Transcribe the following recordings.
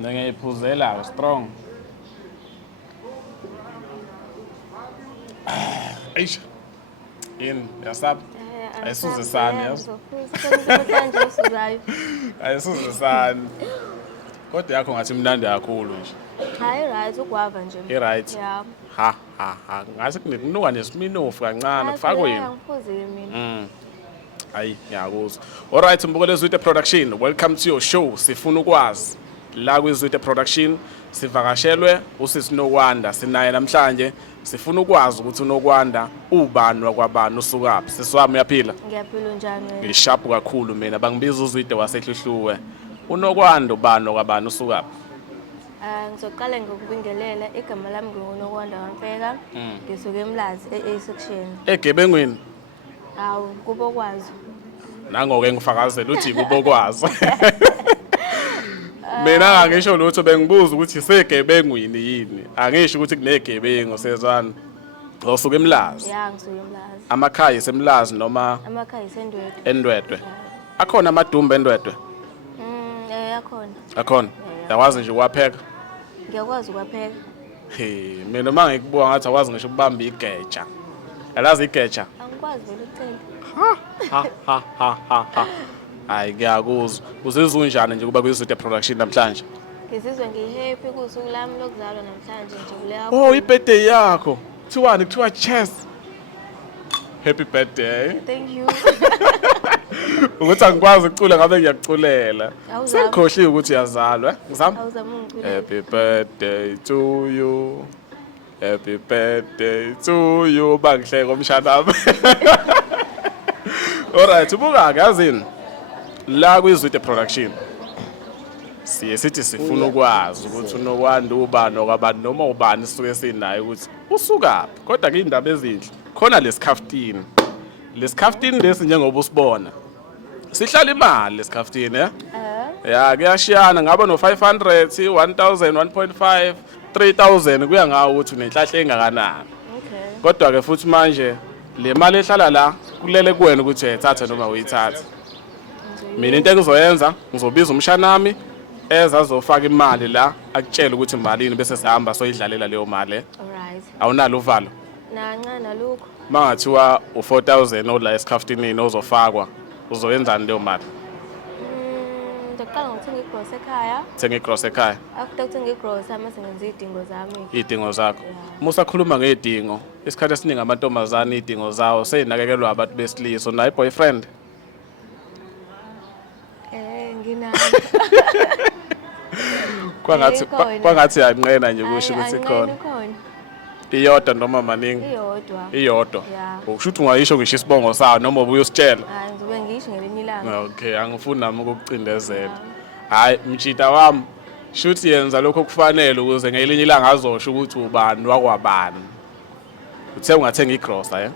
Ngiyiphuzela strong. Eish. Yini yasaba? Ayisuzisani yazo. Namhlanje usizayo. Ayisuzisani. Kodwa yakho ngathi mnandi kakhulu nje. Hayi right ugwava nje. I-right. Yeah. Ha. Ngase kunuka nesiminofu kancane kufakwe yini? Angiphuzile mina. Hayi ngiyakuzwa. Alright mbukele Zwide Production. Welcome to your show. Sifuna ukwazi. La kwiZwide Production sivakashelwe usisi Nokwanda sinaye namhlanje. Sifuna ukwazi ukuthi uNokwanda ubani wakwabani usukaphi. Siswami uyaphila? Ngiyaphila njani? Ngishapu kakhulu mina bangibiza uZwide wasehluhluwe. uNokwanda ubani wakwabani usukaphi? Ngizoqala ngokubingelela igama lami nguNokwanda Wamfeka. Ngisuke eMlazi eA section. Egebengweni. Hawu kubokwazi. Nangoke ngifakazela uthi kubokwazi. Mina angisho lutho bengibuza ukuthi isegebengwini yini. Angisho ukuthi kunegebengu sezwana. Osuke eMlazi. Yeah, ngisuke eMlazi. Amakhaya eseMlazi noma Amakhaya eSendwedwe. eNdwedwe. Akhona amadumbe eNdwedwe? Akhona. Akhona. Yawazi nje ukwapheka? Ngiyakwazi ukwapheka. Mina mangikubuka ngathi awazi ngisho ukubamba igeja. Yalazi igeja? Angikwazi ukucela. Ha. Hayi ngiyakuzwa. Uzizwe unjani nje kuba kwiZwide Production namhlanje? Ngizizwe ngihappy kusuku lami lokuzalwa namhlanje nje kuleyo. Oh, ibirthday yakho. Kuthiwa chess. Happy birthday. Thank you. Ukuthi angikwazi ukucula ngabe ngiyakuculela. Awuzami. Sengikhohliwe ukuthi uyazalwa, ngizama. Awuzama ungicule. Happy birthday to you. Happy birthday to you. Bangihleka umshana wami. Alright, ubuka ke yazini. La kwiZwide Production. Sithi sifuna ukwazi ukuthi uNokwanda ubani okwabani noma ubani sisuke sinayo ukuthi usukaphi. Kodwa ke indaba ezinhle. Khona lesikhaftini. Lesikhaftini lesi njengoba usibona. Sihlala imali lesikhaftini, Ya kuyashiyana ngaba no500, 1000, 1.5, 3000 kuya ngawo ukuthi unenhlahle engakanani. Okay. Kodwa ke futhi manje le mali ehlala la kulele kuwena ukuthi uyayithatha noma uyithatha. Mina into engizoyenza ngizobiza umshanami eza azofaka imali la akutshela ukuthi imalini bese sihamba soyidlalela leyo mali. Alright. Awunalo uvalo? Nancane nalukho. Mangathiwa u4000 ola esikhaftini ozofakwa uzoyenzani leyo mali? Ngiqala ngokuthenga igross ekhaya. Thenga igross ekhaya. After ukuthenga igross amase ngenza izidingo zami. Idingo zakho. Musa khuluma ngedingo. Isikhathi esiningi amantombazane idingo zawo seyinakekelwa abantu besilisa. Unayo boyfriend? Nginayo. Kwangathi yanqena nje kusho ukuthi khona. Iyodwa noma maningi? Iyodwa. Ukusho ukuthi ungayisho ngisho isibongo sawo noma ubuye usitshela? Hayi ngizobe ngisho ngelinye ilanga. Okay, angifuni nami ukukucindezela. Hayi mtshita wami, shuthi yenza lokho kufanele ukuze ngelinye ilanga azosho ukuthi ubani wakwabani. Uthe ungathenga igrocer, Yeah.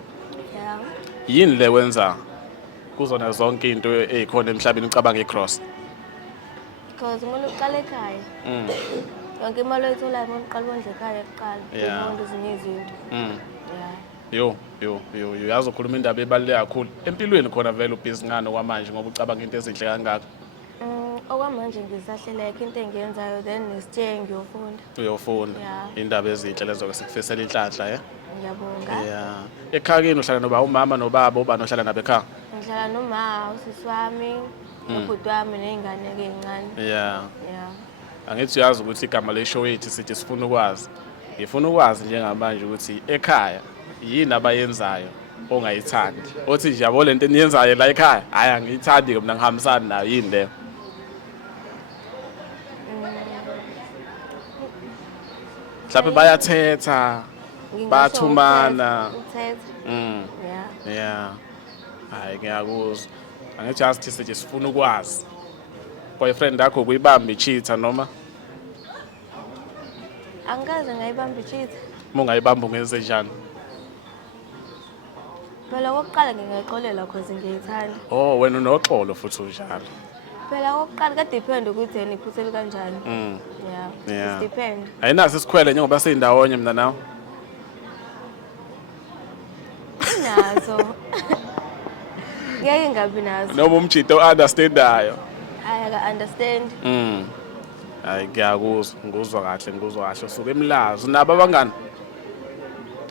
Yini le wenza kuzona zonke into ezikhona emhlabeni ucabanga igrocer? Because uma uqala ekhaya. Yonke imali oyitholayo uma uqala ukondla ekhaya kuqala. Umuntu ezinye izinto. Yo, yazi ukhuluma indaba ebaluleke kakhulu. Empilweni khona vele ubhizi ngane kwamanje ngoba ucabanga into ezinhle kangaka. Okwamanje ngisahleleka into engiyenzayo then nesithe ngiyofunda. Uyofunda. Indaba ezinhle lezo ke sikufisela inhlanhla, Ngiyabonga. Ekhaya uhlala noba umama nobaba ubani ohlala nabo ekhaya? Ngihlala noma usisi wami, nobhuti wami nezingane ezincane. Angithi uyazi ukuthi igama leshow yethu sithi sifuna ukwazi. Ngifuna ukwazi njengamanje ukuthi ekhaya yini abayenzayo ongayithandi. Othi nje yabo lento eniyenzayo la ekhaya, hayi angiyithandi mina ngihambisana nayo yini leyo. Mhlawumbe bayathetha, bayathumana. Hayi ngiyakuzwa. Angithi yazi sithi sifuna ukwazi. Boyfriend yakho kuyibamba icheater noma? Angikaze ngayibamba icheater. Ungayibamba ungenze njani? Phela okokuqala ngingayixolela because ngiyithanda. Oh, wena unoxolo futhi unjalo. Phela okokuqala ka depend ukuthi yena iphuthele kanjani. It depend. Ayinaso isikhwele njengoba seyindawonye mina nawe. Nazo. Ngeke ngabi nazo. Noma umjito understandayo. I understand. Hayi ngiyakuzwa, ngikuzwa kahle usuke emlazi nabo abangani.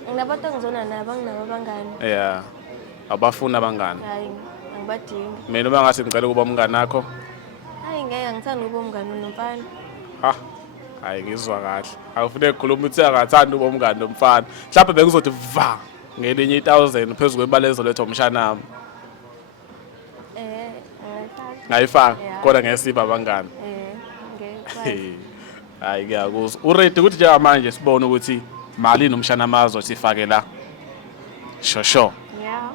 Nginabantu engizona nabo anginabo abangani. Yeah. Abafuna abangani. Hayi angibadingi. Mina uma ngathi ngicela ukuba umngani wakho. Hayi ngeke angithandi ukuba umngani nomfana. Ha. Hayi ngizwa kahle. Awufune ukukhuluma uthi akathanda ukuba umngani nomfana. Mhlawumbe bengizothi va ngelinye 1000 phezulu kwebalezo letho umshanami. Ngayifaka kodwa ngesiba abangani. Ngeke. Hayi ngiyakuzwa. Uready ukuthi nje manje sibone ukuthi malini umshanami azosifake la. Shosho. Yeah.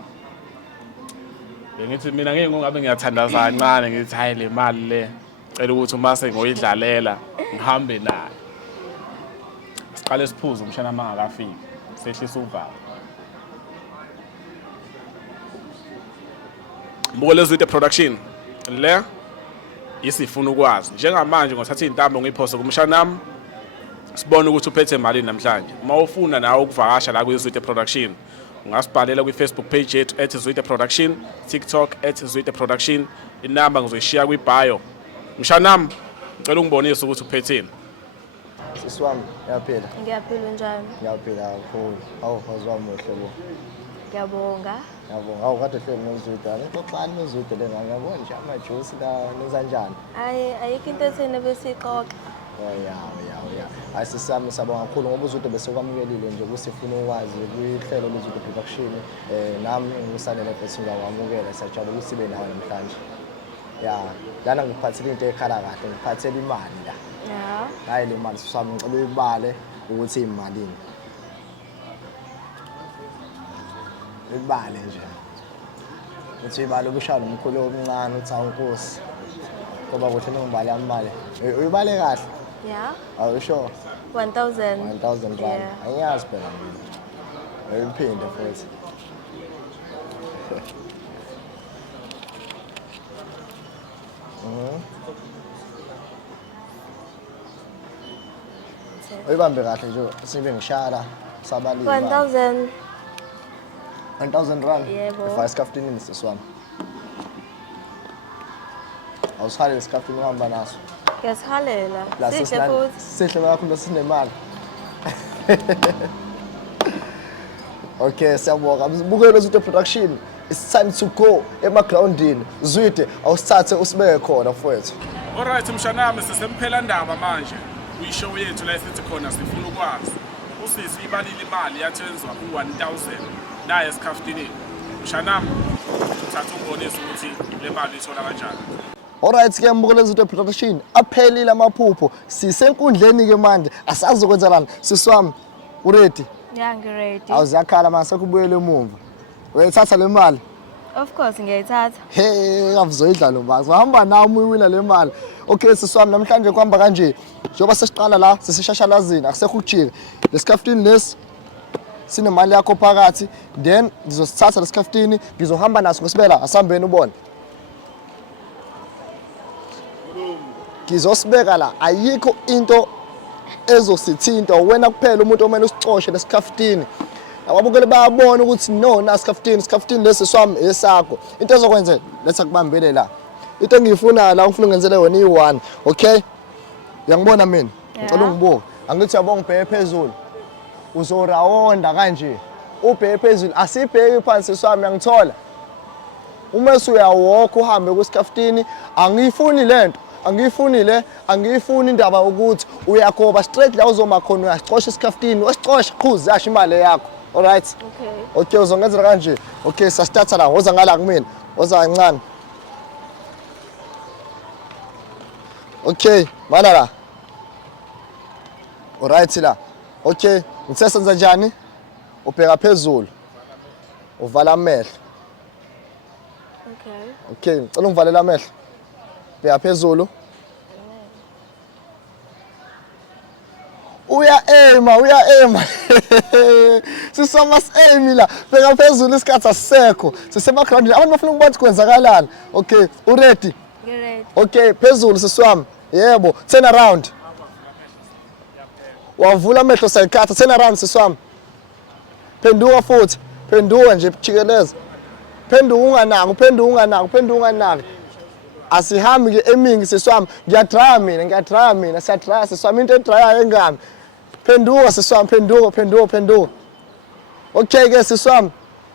Bengithi mina ngeke ngingabe ngiyathandaza kancane ngithi hayi le mali le cela ukuthi uma sengoyidlalela ngihambe nayo. Siqale siphuze umshanami angakafiki. Sehlisa uvalo. Mbukelezwe production. Le isifuna ukwazi njengamanje ngothatha intambo ngiphose kumshanami sibone ukuthi uphethe imali namhlanje uma ufuna nawe ukuvakasha la kwiZwide Production ungasibhalela kwi-Facebook page yethu @Zwide Production, TikTok @Zwide Production, inamba ngizoyishiya kwi-bio. Mshanami ngicela ungibonise ukuthi uphetheni. Sisi wami yaphila. Ngiyaphila njani? Ngiyaphila kakhulu. Hawu wazwa muhle bo. Ngiyabonga. Yabonga. Hawu kade hleli noZwide. Xoxani noZwide lena ngiyabona nje amajuice la nizanjani. Ayikho into ethene besixoxa. Ya. Hayi sisami sabonga kakhulu ngoba uZwide bese kwamukelile nje kusifuna ukwazi kwihlelo leZwide Production. Nami ngisanele bese ngiyawamukela siyajabula ukuthi sibe nawe namhlanje. Ya, lana ngiphathele into ekhala kahle, ngiphathele imali la. Yeah. Hayi le mali sisami ngicela uyibale ukuthi imalini. Ibale nje. Uthi ibale ubushalo umkhulu omncane uthi awunkosi. Ngoba kuthi ngibale amali. Uyibale kahle? Yeah. Are you sure? 1000. 1000 rand. Yeah. Angiyazi phela mina. Uyiphinde futhi. Uyibambe kahle nje sibe ngishara sabalini. 1000. 1000 rand. Yebo. If I scuffed in sisi wami. Awusihalele scuffing uhamba naso. Ngiyasihalela. La Sihle sesihlala futhi. sihle kakhulu sinemali. Okay, siyabonga. Bukele Zwide Production. It's time to go emagroundini. Zwide awusithathe usibeke khona mfowethu. Alright mshanami sisemphela ndaba manje. Kuyishow yethu la esithi khona sifuna ukwazi. Usisi ibalile imali yathenzwa ku1000 naye esikhaftini. Mshanami uthatha ubonise ukuthi le mali ithola kanjani. Alright ke mbukele Zwide Production. Aphelile amaphupho. Sisenkundleni ke manje. Asazi ukwenzelana. Siswami uready? Yeah, ngiready. Awuziyakhala manje sekubuyele emuva. Uyayithatha le mali? Of course ngiyayithatha. Hey, ngavuzoyidla lo mbazi. Hamba nawe uyiwina le mali. Okay siswami namhlanje kuhamba kanje. Njoba sesiqala la sisishashalazini akusekho ukujika. Lesikhaftini lesi sinemali yakho phakathi then ngizosithatha lesikhaftini ngizohamba naso ngisibela asambeni ubone. Ngizosibeka la ayikho into ezosithinta wena kuphela umuntu omele usicoshe lesikhaftini. Ababukeli bayabona ukuthi no nasikhaftini lesi swami esakho. Into ezokwenzela letha kubambele la. Into engiyifuna la ngifuna ngenzele wena i1, okay? Uyangibona mina? Ngicela ungibuke. Angithi yabonga ubheke phezulu. Uzorawonda kanje. Ubheke phezulu asibheki phansi swami uyangithola. Uma usuyawalk uhambe kusikhaftini angiyifuni lento. Angiyifuni indaba ukuthi uyakhoba straight la uzoma khona uyasicosha isikhaftini, wasicosha qhuzi yasho imali yakho. Alright? Okay, uzongenzela kanje. Okay, sastarta la, woza ngala kumina. Woza kancane. Okay, mana la. Alright la. Okay, ngitsesenza njani? Ubheka phezulu. Uvala amehlo. Okay, ngicela ungivalela amehlo. Bheka phezulu. Uya ema. Sisoma semi la. Bheka phezulu isikhathi asisekho. Sisemaground abantu bafuna ukubona ukuthi kwenzakalani. Okay, uready? Ngiready. Okay, phezulu siswami. Yebo, turn around. Wavula amehlo sayikhatha, turn around siswami. Phenduka futhi. Phenduka nje jikeleza. Phenduka unganaki. asihambi ke emingi siswami ngiyadraya mina siyadraya siswami into edrayayo engami phenduka siswami phenduka okay ke siswami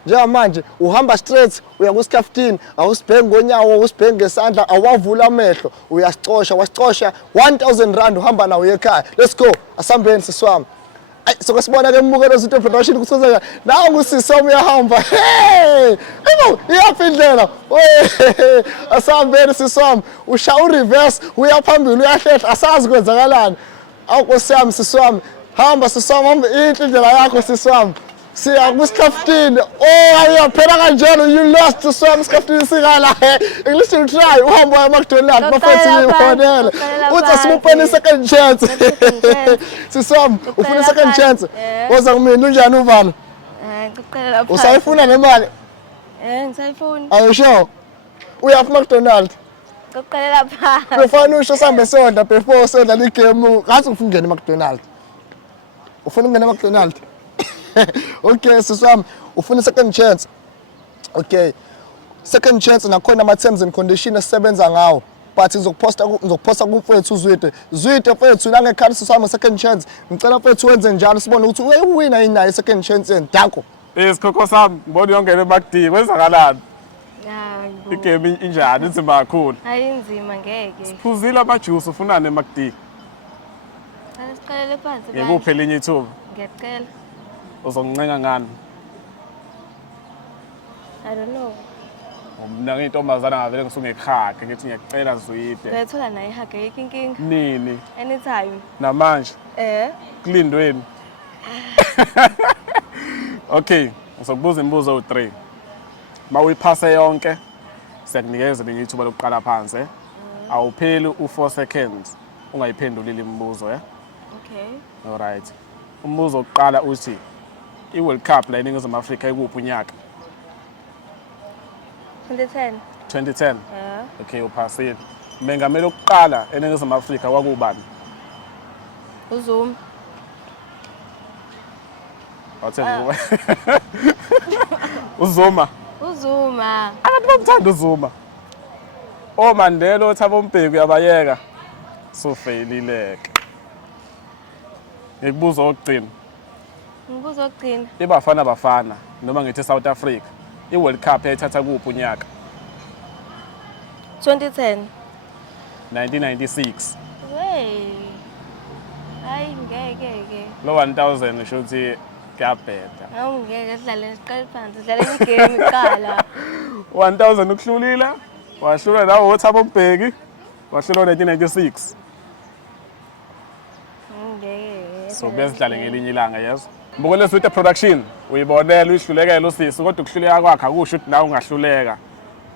njengamanje uhamba straight uya kuScaftin awusibhengi ngonyawo usibhengi ngesandla awavula amehlo uyasicosha wasicosha 1000 rand uhamba nawo ekhaya let's go asambeni siswami sokusibona ke embukelo Zwide Production kusenzeka nawo ngusisoma uyahamba hey iyaphi indlela asambeni siswami usha reverse uya phambili uyahlehla asazi kwenzakalani awukosiyami siswami hamba siswami hamba inhle indlela yakho siswami siya kuScaftin ayaphela kanjalo you lost siswami iScaftin sikala English will try uhamba eMcDonald's bafethu ngihonela uthi simupeni second chance siswami ufuna second chance woza kumina unjani uvala Ngicela lapha. usayifuna nemali Ngisayifuna. are you sure uya eMcDonald's Ngicela lapha. kufanele usho sambe sonda before sonda ligame ngathi ufuna ungena eMcDonald's ufuna ungena eMcDonald's okay siswami ufuna second chance okay second chance nakhona ama terms and conditions esisebenza ngawo but ngizokuphosta kumfethu Zwide mfethu nangekhali siswami second chance ngicela mfethu wenze njalo sibone ukuthi uwina inayo second chance danko isikhokho sami ngibona uyongena eMacD kwenzakalani Hayi. igame injani inzima kakhulu Ayinzima ngeke. phuzile amajuice ufunani eMacD Asiqalele phansi. ngekuphi elinye ithuba Ngiyacela. uzongincenga ngani I don't know. mina ngiyintombazana ngavele ngisungekhaga ngithi ngiyacela Zwide Uyathola naye ihage ayikho inkinga. nini Anytime. namanje kulindweni okay ngizokubuza imibuzo u3 mawuyiphase yonke siyakunikeza elinye ithuba lokuqala phansi awupheli u4 seconds ungayiphendulile imibuzo Okay. alright umbuzo oqala uthi iWorld Cup la eNingizimu Afrika ikuphi unyaka 2010. 2010 okay uphasile mengameli oqala eNingizimu Afrika kwakubani Uzuma. wathi uZuma Uzuma. abantu bamthanda uZuma oMandela oThabo Mbeki uyabayeka sofeyilileke ngikubuza okugcina Ngibuza ogcina. iBafana noma ngithi South Africa iWorld Cup yayithatha kuphi unyaka 2010. 1996 Hey. Hayi ngeke. lo 1000 usho ukuthi kuyabheda Hawu ngeke sidlale siqale phansi sidlale igame iqala. 1000 ukuhlulile wahlula nawo oThabo Mbeki wahlula 1996 Ngeke. so besidlale ngelinye ilanga yes mbukele Zwide Production uyibonela uyihlulekela usisi kodwa ukuhluleka kwakhe akusho ukuthi nawe ungahluleka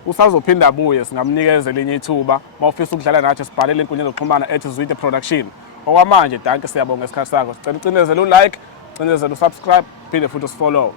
usazophinda abuye singamnikeza elinye ithuba mawufisa ukudlala nathi sibhalele inkundla zokuxhumana @Zwide Production okwamanje danke siyabonga isikhathi sakho sicela ucinezele ulike ucinezele usubscribe phinde futhi usifollow